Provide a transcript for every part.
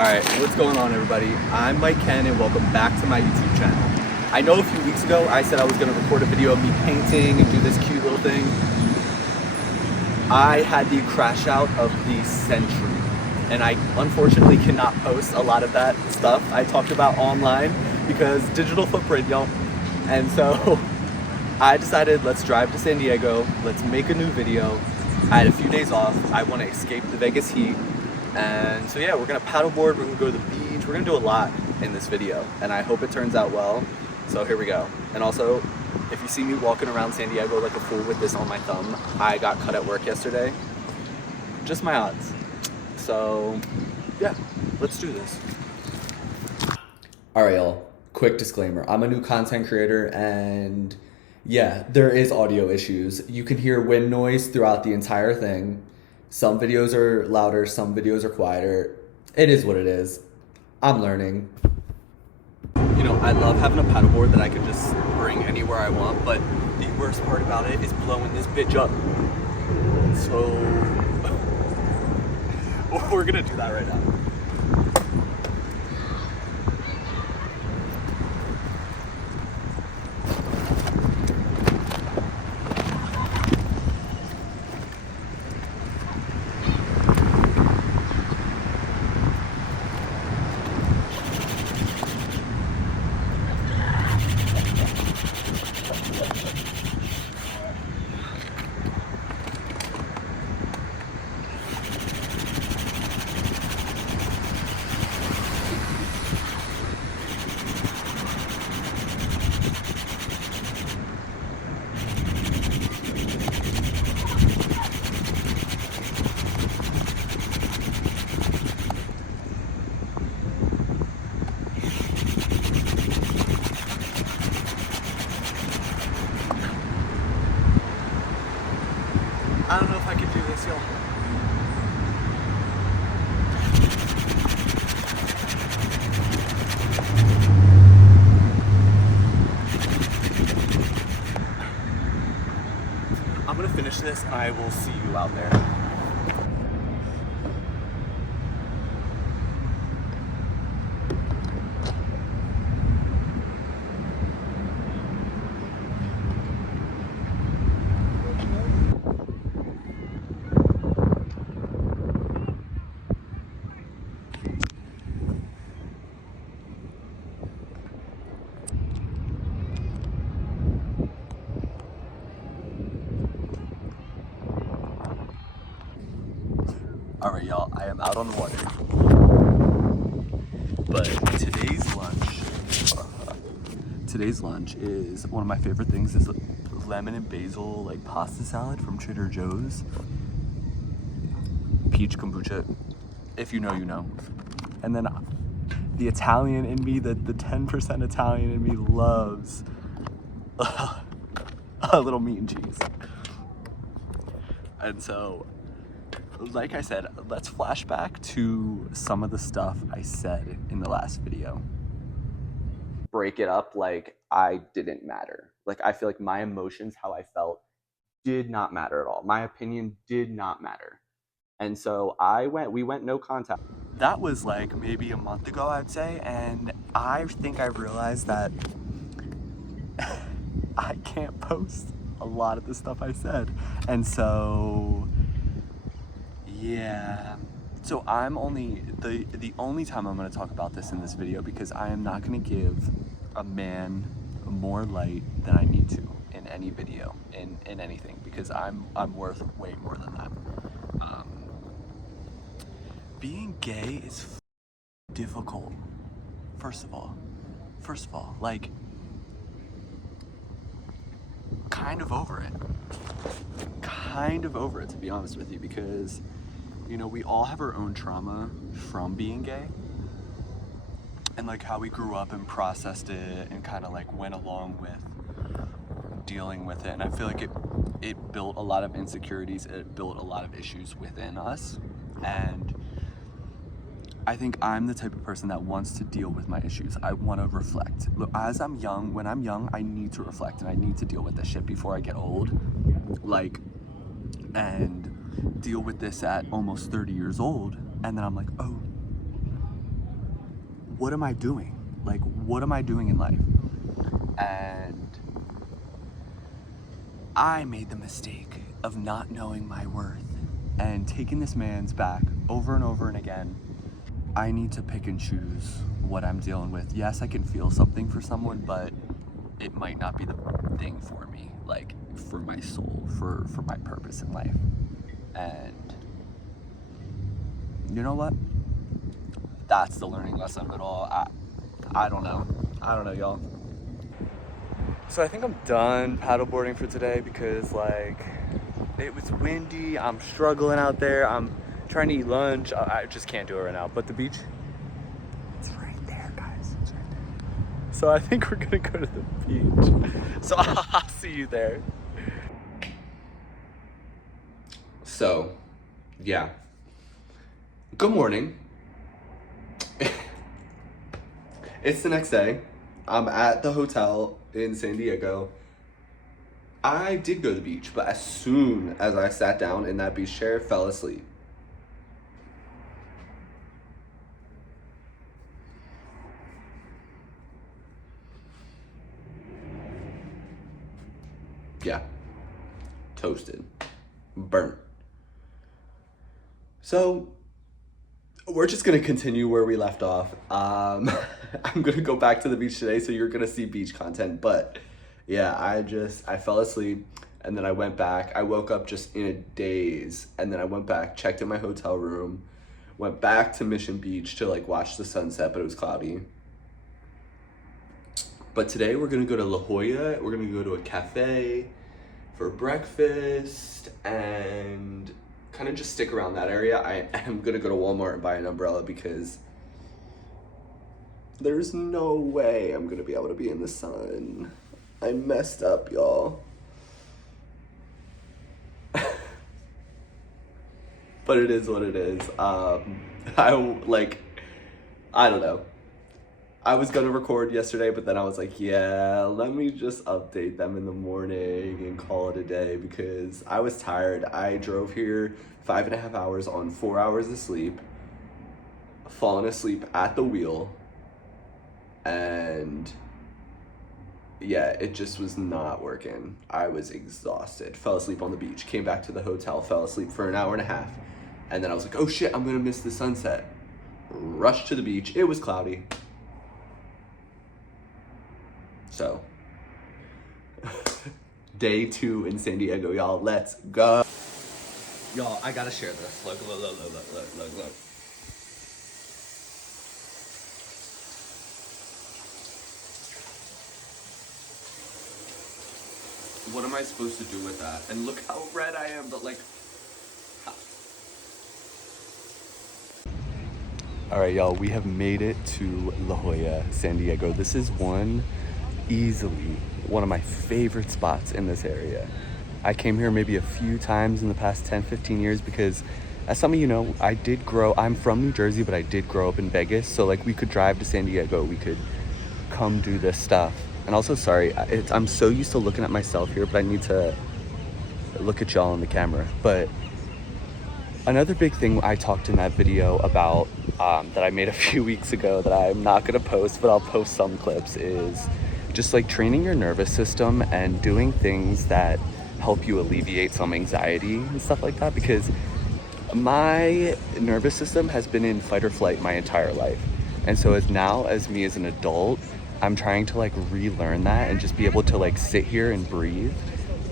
Alright, what's going on everybody? I'm Mike Ken and welcome back to my YouTube channel. I know a few weeks ago I said I was going to record a video of me painting and do this cute little thing. I had the crash out of the century and I unfortunately cannot post a lot of that stuff I talked about online because digital footprint, y'all. And so I decided let's drive to San Diego, let's make a new video. I had a few days off, I want to escape the Vegas heat. And so yeah, we're gonna paddleboard, we're gonna go to the beach, we're gonna do a lot in this video and I hope it turns out well. So here we go. And also, if you see me walking around San Diego like a fool with this on my thumb, I got cut at work yesterday. Just my odds. So yeah, let's do this. All right, y'all, quick disclaimer. I'm a new content creator and yeah, there is audio issues. You can hear wind noise throughout the entire thing. Some videos are louder, some videos are quieter. It is what it is. I'm learning. You know, I love having a paddleboard that I can just bring anywhere I want, but the worst part about it is blowing this bitch up. So, we're gonna do that right now. I don't know if I can do this, y'all. I'm gonna finish this and I will see you out there. All right, y'all, I am out on the water. But today's lunch is one of my favorite things is lemon and basil like pasta salad from Trader Joe's. Peach kombucha, if you know, you know. And then the Italian in me, the 10% Italian in me loves a little meat and cheese. And so, like I said, let's flash back to some of the stuff I said in the last video. Break it up like I didn't matter. Like I feel like my emotions, how I felt, did not matter at all. My opinion did not matter. And so we went no contact. That was like maybe a month ago, I'd say, and I think I realized that I can't post a lot of the stuff I said. And so yeah, so I'm only, the only time I'm going to talk about this in this video because I am not going to give a man more light than I need to in any video, in anything, because I'm worth way more than that. Being gay is difficult, first of all, like, kind of over it, to be honest with you, because you know, we all have our own trauma from being gay and like how we grew up and processed it and kind of like went along with dealing with it. And I feel like it built a lot of insecurities, it built a lot of issues within us. And I think I'm the type of person that wants to deal with my issues. I want to reflect. Look, when I'm young, I need to reflect and I need to deal with this shit before I get old. Like, and deal with this at almost 30 years old. And then I'm like, oh, what am I doing? Like, what am I doing in life? And I made the mistake of not knowing my worth and taking this man's back over and over and again. I need to pick and choose what I'm dealing with. Yes, I can feel something for someone, but it might not be the thing for me, like for my soul, for my purpose in life. And you know what? That's the learning lesson of it all. I don't know. I don't know, y'all. So I think I'm done paddleboarding for today because like it was windy. I'm struggling out there. I'm trying to eat lunch. I just can't do it right now. But the beach, it's right there, guys. It's right there. So I think we're gonna go to the beach. So I'll see you there. So, yeah. Good morning. It's the next day. I'm at the hotel in San Diego. I did go to the beach, but as soon as I sat down in that beach chair, fell asleep. Yeah. Toasted. Burnt. So, we're just gonna continue where we left off. I'm gonna go back to the beach today, so you're gonna see beach content. But yeah, I fell asleep and then I went back. I woke up just in a daze, and then I went back, checked in my hotel room, went back to Mission Beach to like watch the sunset, but it was cloudy. But today we're gonna go to La Jolla. We're gonna go to a cafe for breakfast and kind of just stick around that area. I am gonna go to Walmart and buy an umbrella because there's no way I'm gonna be able to be in the sun. I messed up, y'all. But it is what it is. I don't know. I was gonna record yesterday, but then I was like, yeah, let me just update them in the morning and call it a day because I was tired. I drove here 5.5 hours on 4 hours of sleep, falling asleep at the wheel, and yeah, it just was not working. I was exhausted. Fell asleep on the beach, came back to the hotel, fell asleep for an hour and a half, and then I was like, oh shit, I'm gonna miss the sunset. Rushed to the beach. It was cloudy. So, day 2 in San Diego, y'all. Let's go. Y'all, I gotta share this. Look. What am I supposed to do with that? And look how red I am, but like... Alright, y'all, we have made it to La Jolla, San Diego. This is easily one of my favorite spots in this area. I came here maybe a few times in the past 10-15 years because, as some of you know, I'm from New Jersey, but I did grow up in Vegas, so like we could drive to San Diego, we could come do this stuff. And also, sorry, I'm so used to looking at myself here, but I need to look at y'all on the camera. But another big thing I talked in that video about that I made a few weeks ago that I'm not gonna post, but I'll post some clips, is just like training your nervous system and doing things that help you alleviate some anxiety and stuff like that, because my nervous system has been in fight or flight my entire life. And so as me as an adult, I'm trying to like relearn that and just be able to like sit here and breathe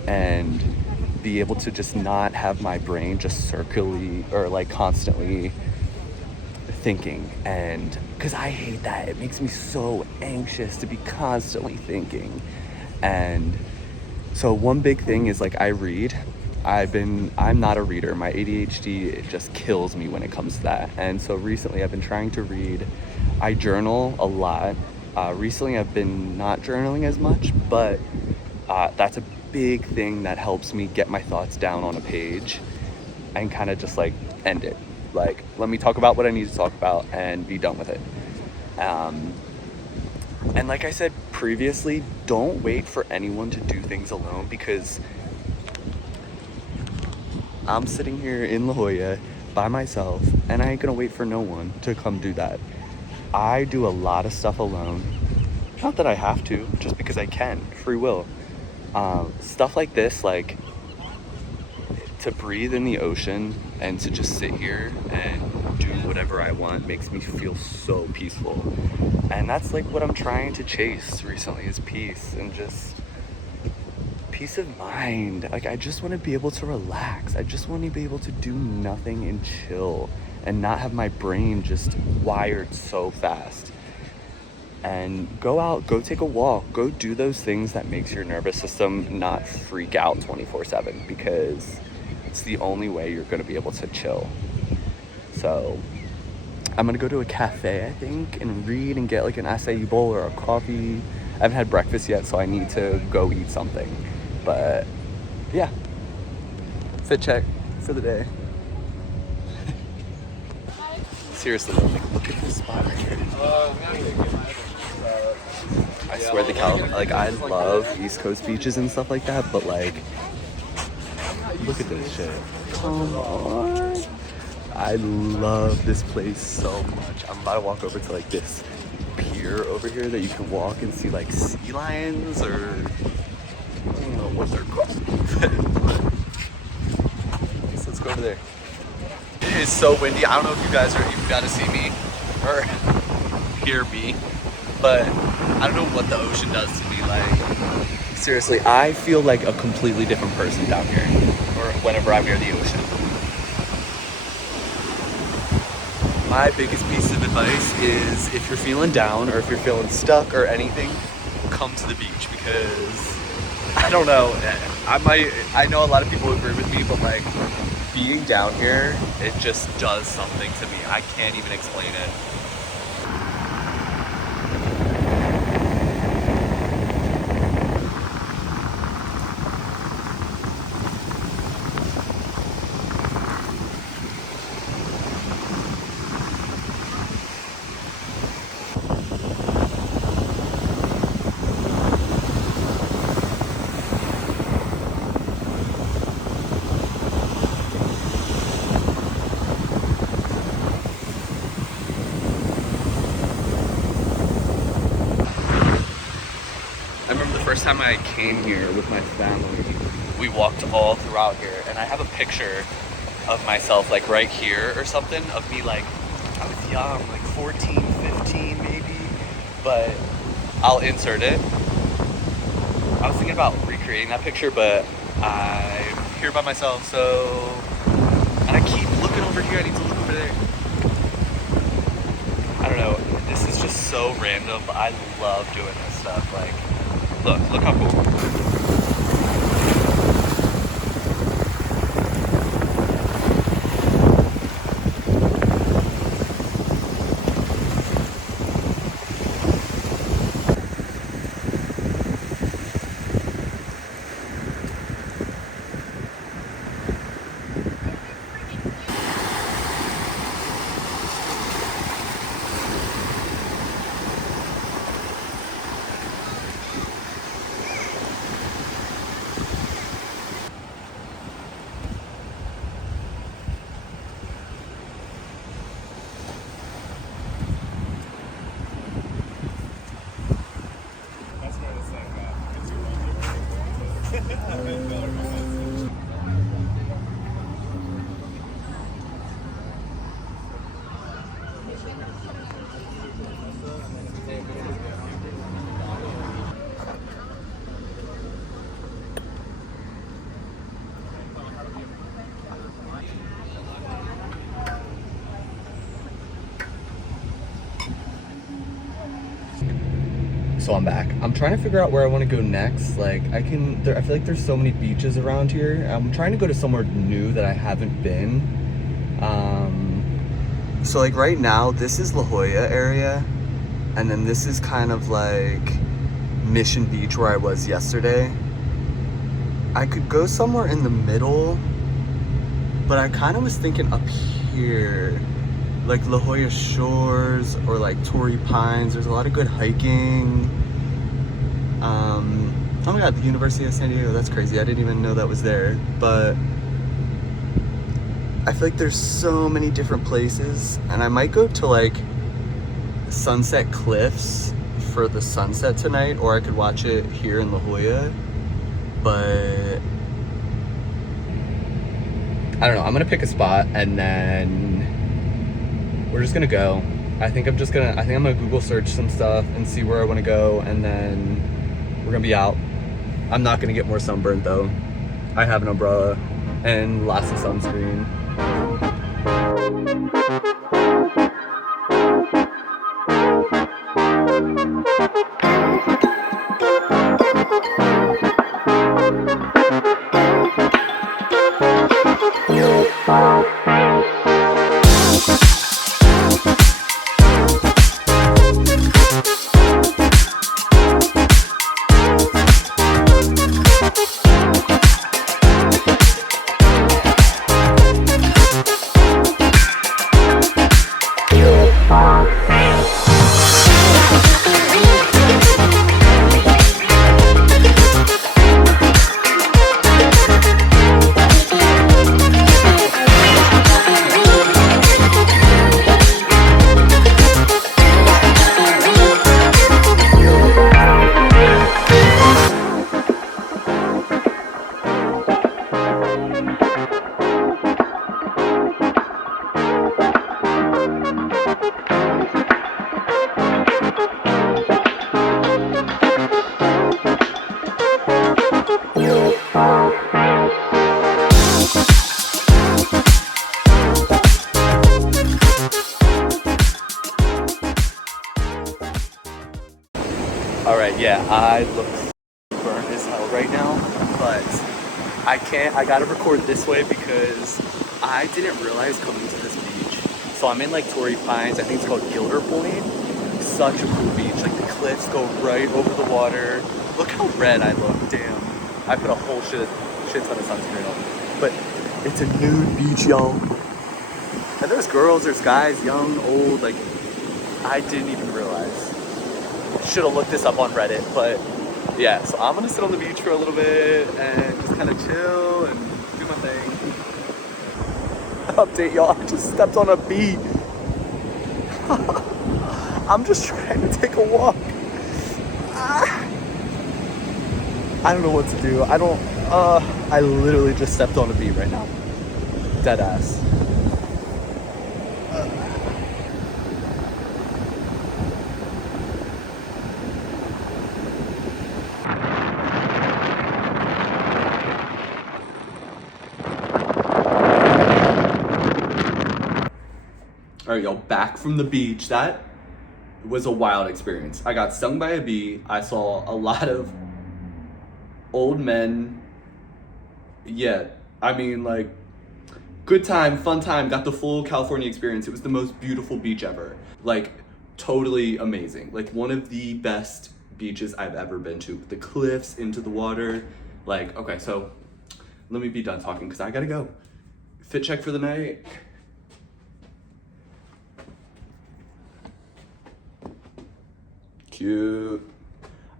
and be able to just not have my brain just constantly thinking. And because I hate that, it makes me so anxious to be constantly thinking. And so one big thing is like I read. I'm not a reader. My ADHD, it just kills me when it comes to that. And so recently I've been trying to read. I journal a lot. Recently I've been not journaling as much, but that's a big thing that helps me get my thoughts down on a page and kind of just like end it. Like, let me talk about what I need to talk about and be done with it. And like I said previously, don't wait for anyone to do things alone, because I'm sitting here in La Jolla by myself and I ain't gonna wait for no one to come do that. I do a lot of stuff alone. Not that I have to, just because I can, free will. Stuff like this, like to breathe in the ocean and to just sit here and do whatever I want makes me feel so peaceful. And that's like what I'm trying to chase recently, is peace and just peace of mind. Like, I just want to be able to relax. I just want to be able to do nothing and chill and not have my brain just wired so fast. And go out, go take a walk, go do those things that makes your nervous system not freak out 24/7, because it's the only way you're going to be able to chill. So I'm going to go to a cafe, I think, and read and get like an acai bowl or a coffee. I haven't had breakfast yet, so I need to go eat something. But yeah, fit check for the day. Seriously though, like, look at this spot right here. I swear to California, like, I love East Coast beaches and stuff like that, but like, look at this shit. Come on. I love this place so much. I'm about to walk over to like this pier over here that you can walk and see like sea lions, or I don't know what they're called. So let's go over there. It is so windy. I don't know if you guys are even got to see me or hear me, but I don't know what the ocean does to me. Like, seriously, I feel like a completely different person down here, or whenever I'm near the ocean. My biggest piece of advice is, if you're feeling down or if you're feeling stuck or anything, come to the beach, because I don't know, I know a lot of people agree with me, but like, being down here, it just does something to me. I can't even explain it. First time I came here with my family, we walked all throughout here, and I have a picture of myself like right here or something, of me like, I was young, like 14, 15 maybe, but I'll insert it. I was thinking about recreating that picture, but I'm here by myself, so, and I keep looking over here, I need to look over there. I don't know, this is just so random, but I love doing this stuff. Like, look how cool. So I'm back. I'm trying to figure out where I want to go next. Like, I feel like there's so many beaches around here. I'm trying to go to somewhere new that I haven't been. So like right now, this is La Jolla area, and then this is kind of like Mission Beach where I was yesterday. I could go somewhere in the middle, but I kind of was thinking up here, like La Jolla Shores or like Torrey Pines. There's a lot of good hiking. Oh my god, the University of San Diego, that's crazy. I didn't even know that was there. But I feel like there's so many different places, and I might go to like Sunset Cliffs for the sunset tonight, or I could watch it here in La Jolla, but I don't know. I'm gonna pick a spot and then we're just gonna go. I think I'm gonna Google search some stuff and see where I want to go, and then we're gonna be out. I'm not gonna get more sunburned though. I have an umbrella and lots of sunscreen. Alright, yeah, I look burnt as hell right now, but I gotta record this way because I didn't realize coming to this beach. So I'm in like Torrey Pines, I think it's called Gilder Point. Such a cool beach, like the cliffs go right over the water. Look how red I look, damn. I put a whole shit ton of sunscreen on. But it's a nude beach, y'all. And there's girls, there's guys, young, old, like, I didn't even realize. Should have looked this up on Reddit, but yeah, so I'm gonna sit on the beach for a little bit and just kind of chill and do my thing. Update, y'all, I just stepped on a bee. I'm just trying to take a walk. I don't know what to do. I literally just stepped on a bee right now. Dead ass. All right, y'all, back from the beach. That was a wild experience. I got stung by a bee. I saw a lot of old men. Yeah, I mean, like, good time, fun time, got the full California experience. It was the most beautiful beach ever. Like, totally amazing. Like, one of the best beaches I've ever been to. The cliffs, into the water. Like, okay, so let me be done talking because I gotta go. Fit check for the night. Cute.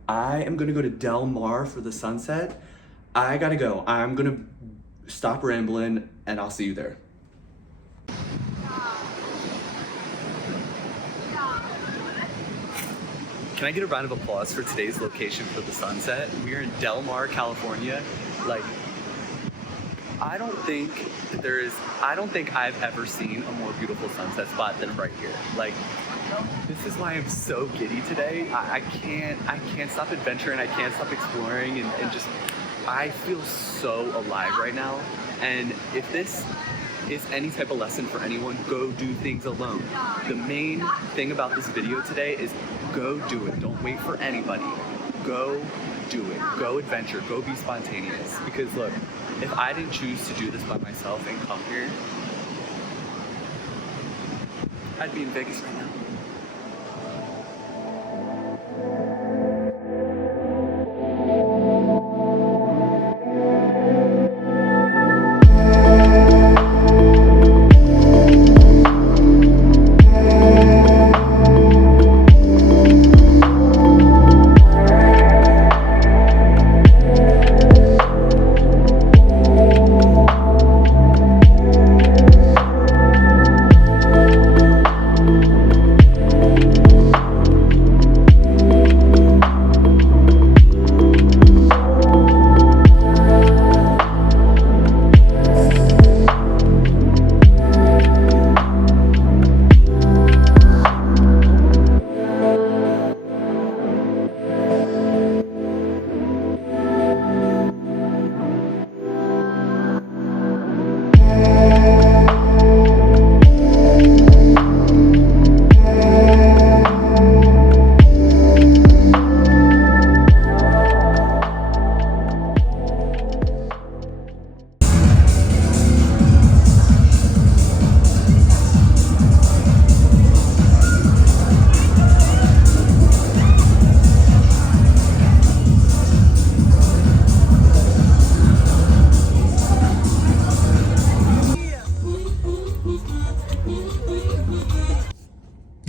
I am gonna go to Del Mar for the sunset. I gotta go. I'm gonna stop rambling and I'll see you there. Can I get a round of applause for today's location for the sunset? We are in Del Mar, California. Like, I don't think I've ever seen a more beautiful sunset spot than right here. Like, this is why I'm so giddy today. I can't stop adventuring, I can't stop exploring, and just, I feel so alive right now. And if this is any type of lesson for anyone, go do things alone. The main thing about this video today is go do it. Don't wait for anybody. Go do it. Go adventure. Go be spontaneous. Because look, if I didn't choose to do this by myself and come here, I'd be in Vegas right now.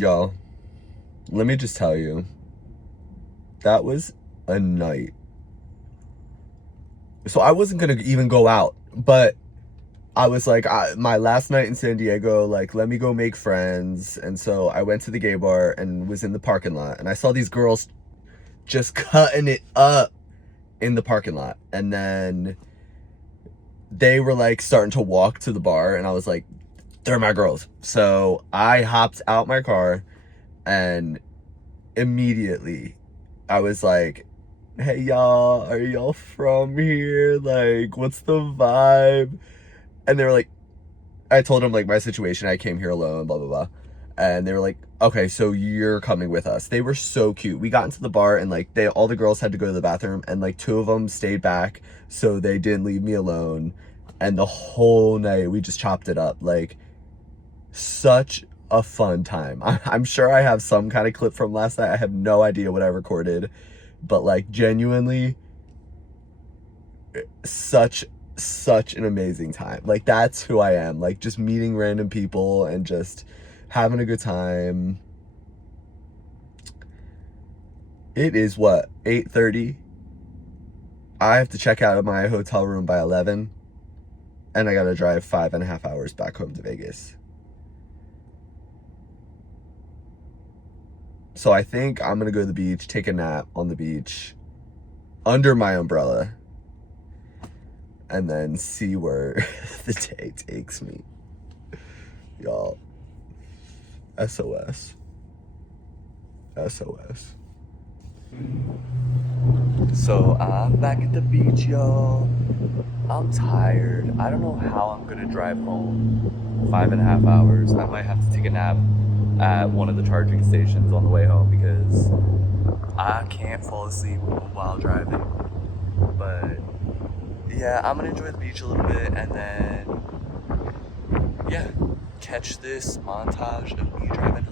Y'all, let me just tell you, that was a night. So I wasn't gonna even go out, but I was like, my last night in San Diego, like, let me go make friends. And so I went to the gay bar and was in the parking lot, and I saw these girls just cutting it up in the parking lot. And then they were like starting to walk to the bar, and I was like, they're my girls. So I hopped out my car, and immediately I was like, hey y'all, are y'all from here? Like, what's the vibe? And they were like, I told them like my situation, I came here alone, blah blah blah. And they were like, okay, so you're coming with us. They were so cute. We got into the bar, and like all the girls had to go to the bathroom, and like 2 of them stayed back so they didn't leave me alone. And the whole night we just chopped it up. Like, such a fun time. I'm sure I have some kind of clip from last night. I have no idea what I recorded, but like genuinely such an amazing time. Like, that's who I am. Like, just meeting random people and just having a good time. It is what, 8:30? I have to check out of my hotel room by 11, and I gotta drive 5.5 hours back home to Vegas. So I think I'm gonna go to the beach, take a nap on the beach under my umbrella, and then see where the day takes me. Y'all, SOS. SOS. So I'm back at the beach, y'all. I'm tired. I don't know how I'm gonna drive home 5.5 hours. I might have to take a nap at one of the charging stations on the way home because I can't fall asleep while driving. But yeah, I'm gonna enjoy the beach a little bit, and then yeah, catch this montage of me driving home.